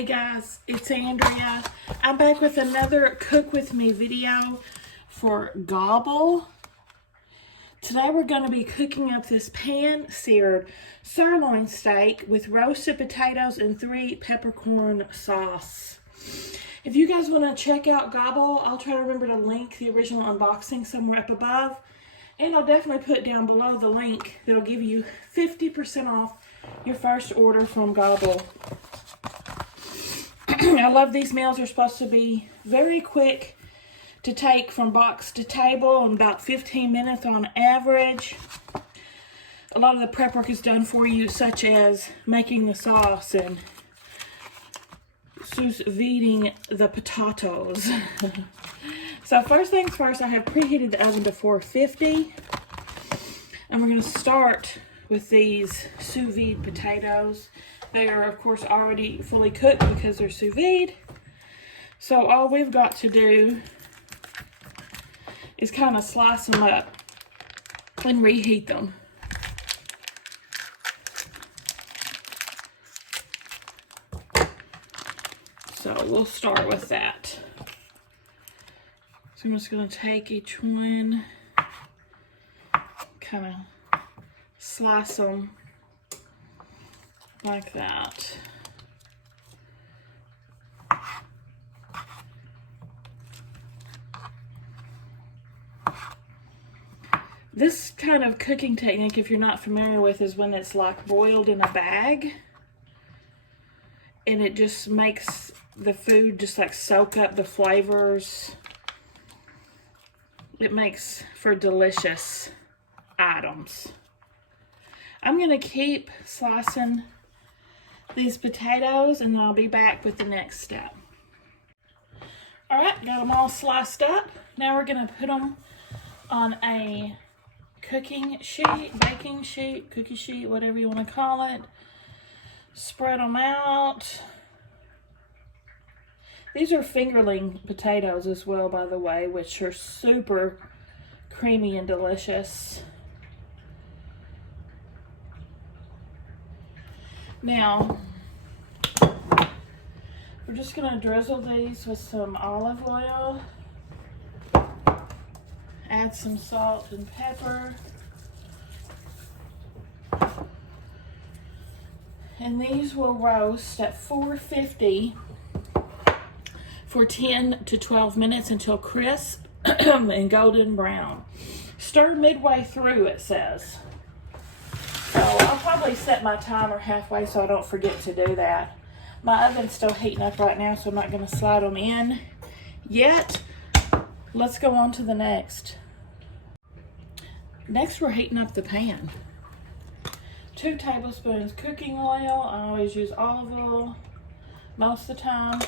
Hey guys, it's Andrea. I'm back with another Cook With Me video for Gobble. Today we're going to be cooking up this pan-seared sirloin steak with roasted potatoes and 3 peppercorn sauce. If you guys want to check out Gobble, I'll try to remember to link the original unboxing somewhere up above. And I'll definitely put down below the link that'll give you 50% off your first order from Gobble. I love these meals. They're supposed to be very quick to take from box to table in about 15 minutes on average. A lot of the prep work is done for you, such as making the sauce and sous videing the potatoes. So first things first, I have preheated the oven to 450. And we're going to start with these sous vide potatoes. They are, of course, already fully cooked because they're sous vide. So all we've got to do is kind of slice them up and reheat them. So we'll start with that. So I'm just going to take each one, kind of slice them like that. This kind of cooking technique, if you're not familiar with, is when it's like boiled in a bag. And it just makes the food just like soak up the flavors. It makes for delicious items. I'm going to keep slicing these potatoes and then I'll be back with the next step. Alright, got them all sliced up. Now we're going to put them on a cooking sheet, baking sheet, cookie sheet, whatever you want to call it. Spread them out. These are fingerling potatoes as well, by the way, which are super creamy and delicious. Now, we're just going to drizzle these with some olive oil. Add some salt and pepper. And these will roast at 450 for 10 to 12 minutes until crisp and golden brown. Stir midway through, it says. So I'll probably set my timer halfway so I don't forget to do that. My oven's still heating up right now, so I'm not going to slide them in yet. Let's go on to the next. Next, we're heating up the pan. 2 tablespoons cooking oil. I always use olive oil most of the time.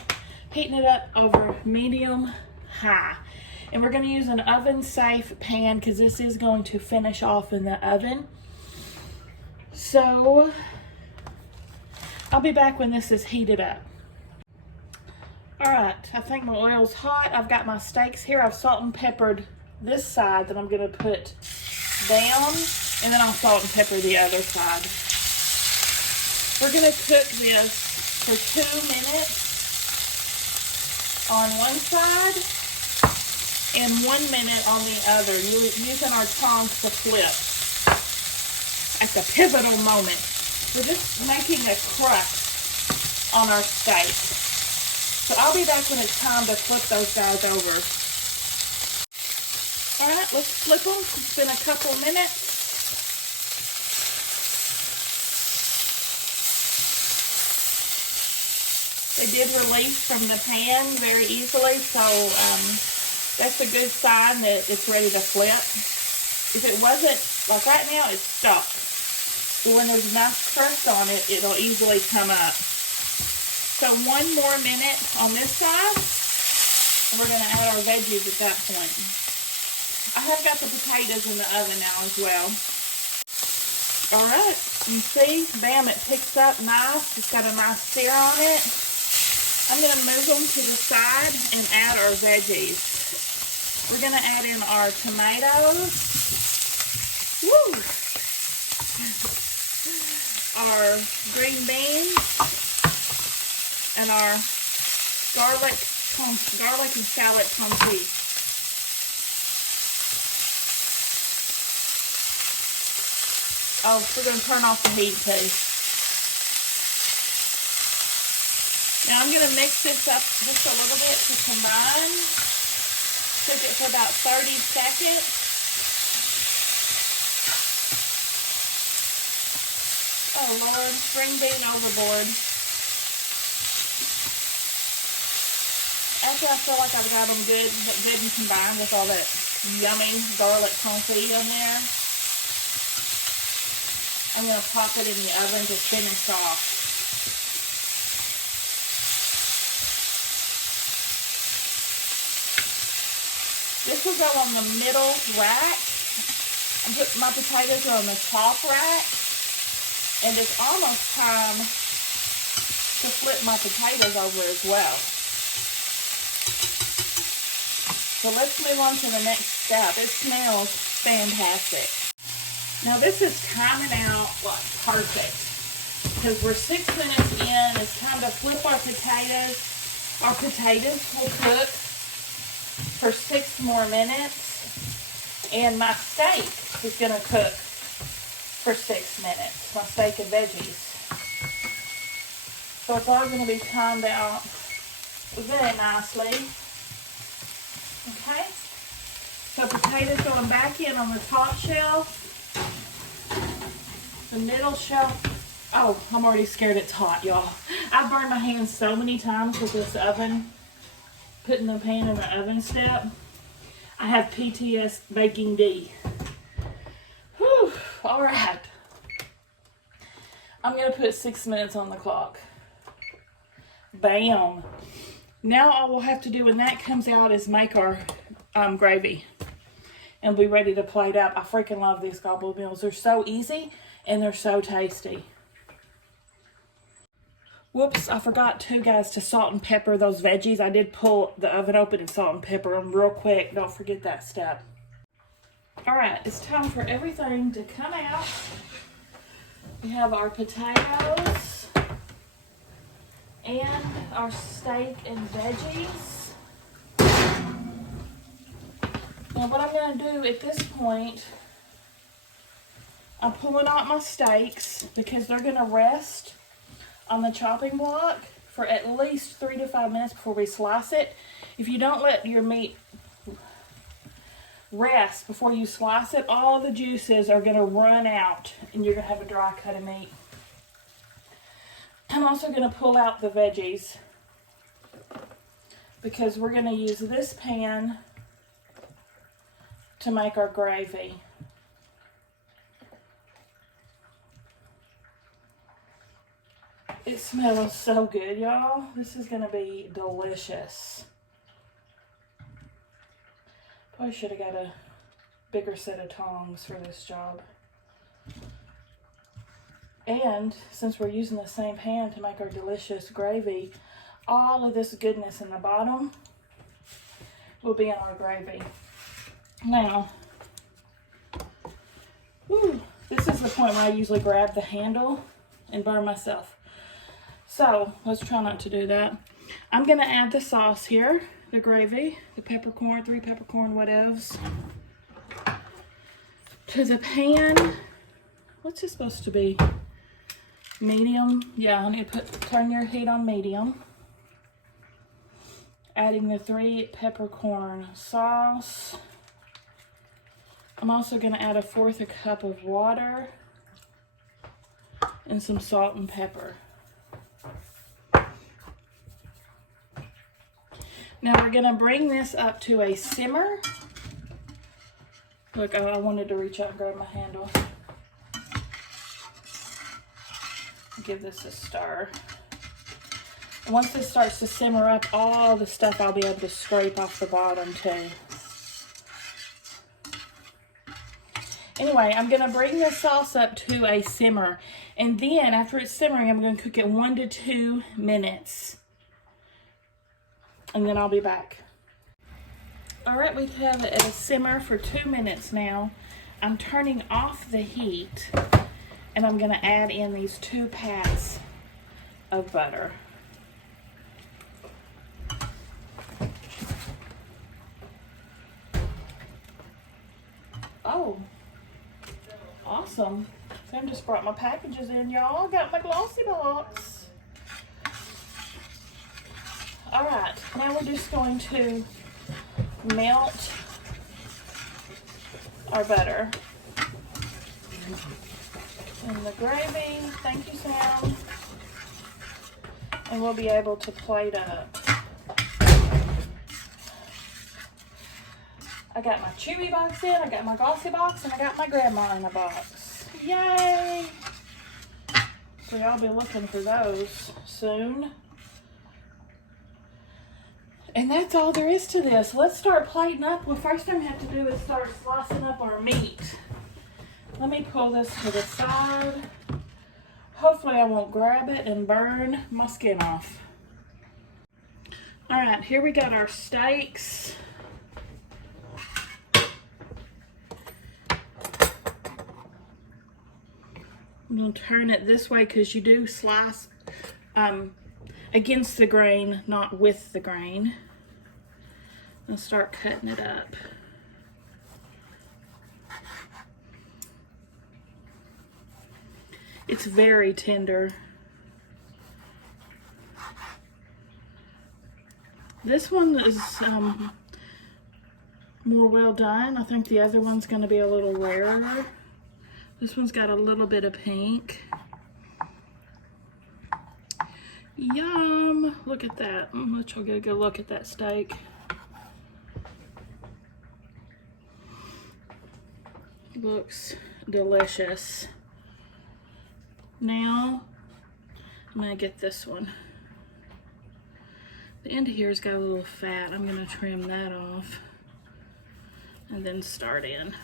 Heating it up over medium high. And we're going to use an oven safe pan because this is going to finish off in the oven. So I'll be back when this is heated up. Alright, I think my oil's hot. I've got my steaks here. I've salt and peppered this side that I'm going to put down, and then I'll salt and pepper the other side. We're going to cook this for 2 minutes on one side and 1 minute on the other, using our tongs to flip at the pivotal moment. We're just making a crust on our steak. So I'll be back when it's time to flip those guys over. Alright, let's flip them. It's been a couple minutes. They did release from the pan very easily, so that's a good sign that it's ready to flip. If it wasn't, like right now, it's stuck. But when there's a nice crust on it, it'll easily come up. So 1 more minute on this side, and we're going to add our veggies at that point. I have got the potatoes in the oven now as well. Alright, you see, bam, it picks up nice. It's got a nice sear on it. I'm going to move them to the side and add our veggies. We're going to add in our tomatoes. Woo! Our green beans. and our garlic and shallot confit. Oh, we're going to turn off the heat too. Now I'm going to mix this up just a little bit to combine. Cook it for about 30 seconds. Oh Lord, spring bean overboard. After I feel like I've got them good and combined with all that yummy garlic confit on there, I'm going to pop it in the oven to finish off. This will go on the middle rack. My potatoes are on the top rack. And it's almost time to flip my potatoes over as well. So let's move on to the next step. It smells fantastic. Now this is timing out like perfect. Because we're 6 minutes in, it's time to flip our potatoes. Our potatoes will cook for 6 more minutes. And my steak is going to cook for 6 minutes. My steak and veggies. So it's all going to be timed out very nicely. Okay. So potatoes going back in on the top shelf. The middle shelf. Oh, I'm already scared it's hot, y'all. I've burned my hands so many times with this oven. Putting the pan in the oven step. I have PTS baking D. Whew. All right. I'm going to put 6 minutes on the clock. Bam. Now all we'll have to do when that comes out is make our gravy. And be ready to plate up. I freaking love these Gobble meals. They're so easy and they're so tasty. Whoops, I forgot too, guys, to salt and pepper those veggies. I did pull the oven open and salt and pepper them real quick. Don't forget that step. All right, it's time for everything to come out. We have our potatoes and our steak and veggies. Now what I'm going to do at this point, I'm pulling out my steaks because they're going to rest on the chopping block for at least 3 to 5 minutes before we slice it. If you don't let your meat rest before you slice it, all the juices are going to run out and you're going to have a dry cut of meat. I'm also going to pull out the veggies because we're going to use this pan to make our gravy. It smells so good, y'all. This is going to be delicious. Probably should have got a bigger set of tongs for this job. And since we're using the same pan to make our delicious gravy, all of this goodness in the bottom will be in our gravy. Now, this is the point where I usually grab the handle and burn myself. So, let's try not to do that. I'm going to add the sauce here, the gravy, the peppercorn, 3 peppercorn whatevs, to the pan. What's this supposed to be? Medium? Yeah, I need to turn your heat on medium. Adding the 3 peppercorn sauce. I'm also going to add 1/4 cup of water and some salt and pepper. Now we're going to bring this up to a simmer. Look, I wanted to reach out and grab my handle. Give this a stir. And once this starts to simmer up, all the stuff I'll be able to scrape off the bottom too. Anyway, I'm going to bring this sauce up to a simmer. And then, after it's simmering, I'm going to cook it 1 to 2 minutes. And then I'll be back. Alright, we have it at a simmer for 2 minutes now. I'm turning off the heat. And I'm going to add in these 2 pats of butter. awesome. Sam just brought my packages in, y'all. Got my glossy box. All right, now we're just going to melt our butter in the gravy. Thank you, Sam. And we'll be able to plate up. I got my chewy box in, I got my glossy box, and I got my grandma in a box. Yay! So y'all be looking for those soon. And that's all there is to this. Let's start plating up. Well, first thing we have to do is start slicing up our meat. Let me pull this to the side. Hopefully I won't grab it and burn my skin off. All right, here we got our steaks. I'm gonna turn it this way because you do slice against the grain, not with the grain. And start cutting it up. It's very tender. This one is more well done. I think the other one's going to be a little rarer. This one's got a little bit of pink. Yum! Look at that. Let's get a good look at that steak. Looks delicious. Now, I'm going to get this one. The end of here's got a little fat. I'm going to trim that off and then start in.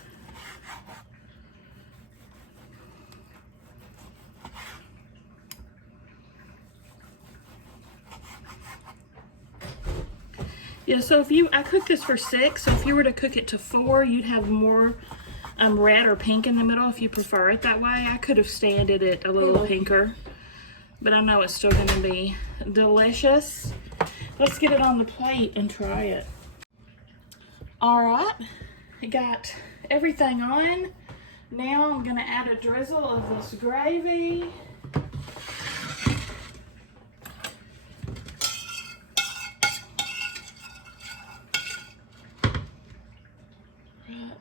Yeah, so I cooked this for 6, so if you were to cook it to 4, you'd have more red or pink in the middle if you prefer it that way. I could have standed it a little pinker, but I know it's still going to be delicious. Let's get it on the plate and try it. All right, I got everything on. Now I'm going to add a drizzle of this gravy.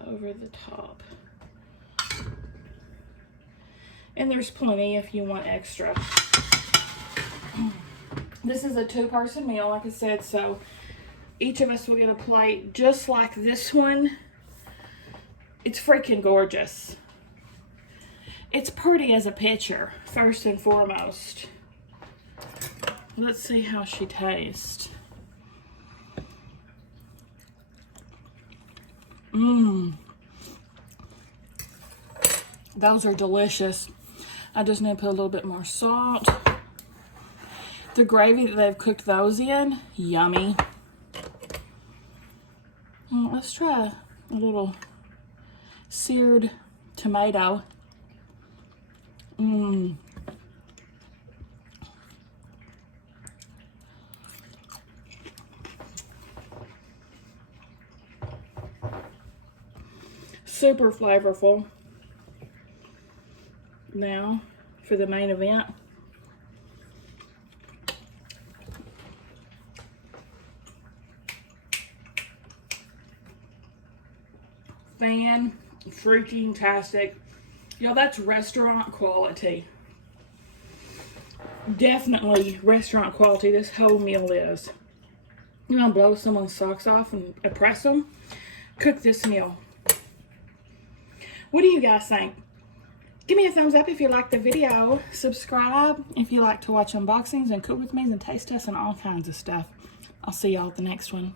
Over the top. And there's plenty if you want extra. This is a 2-person meal, like I said, so each of us will get a plate just like this one. It's freaking gorgeous. It's pretty as a picture, first and foremost. Let's see how she tastes. Those are delicious. I just need to put a little bit more salt. The gravy that they've cooked those in, yummy. Let's try a little seared tomato. Super flavorful. Now for the main event. Fan-freaking-tastic. Y'all, that's restaurant quality. Definitely restaurant quality. This whole meal is. You want to blow someone's socks off and oppress them? Cook this meal. What do you guys think? Give me a thumbs up if you liked the video. Subscribe if you like to watch unboxings and cook with me and taste tests and all kinds of stuff. I'll see y'all at the next one.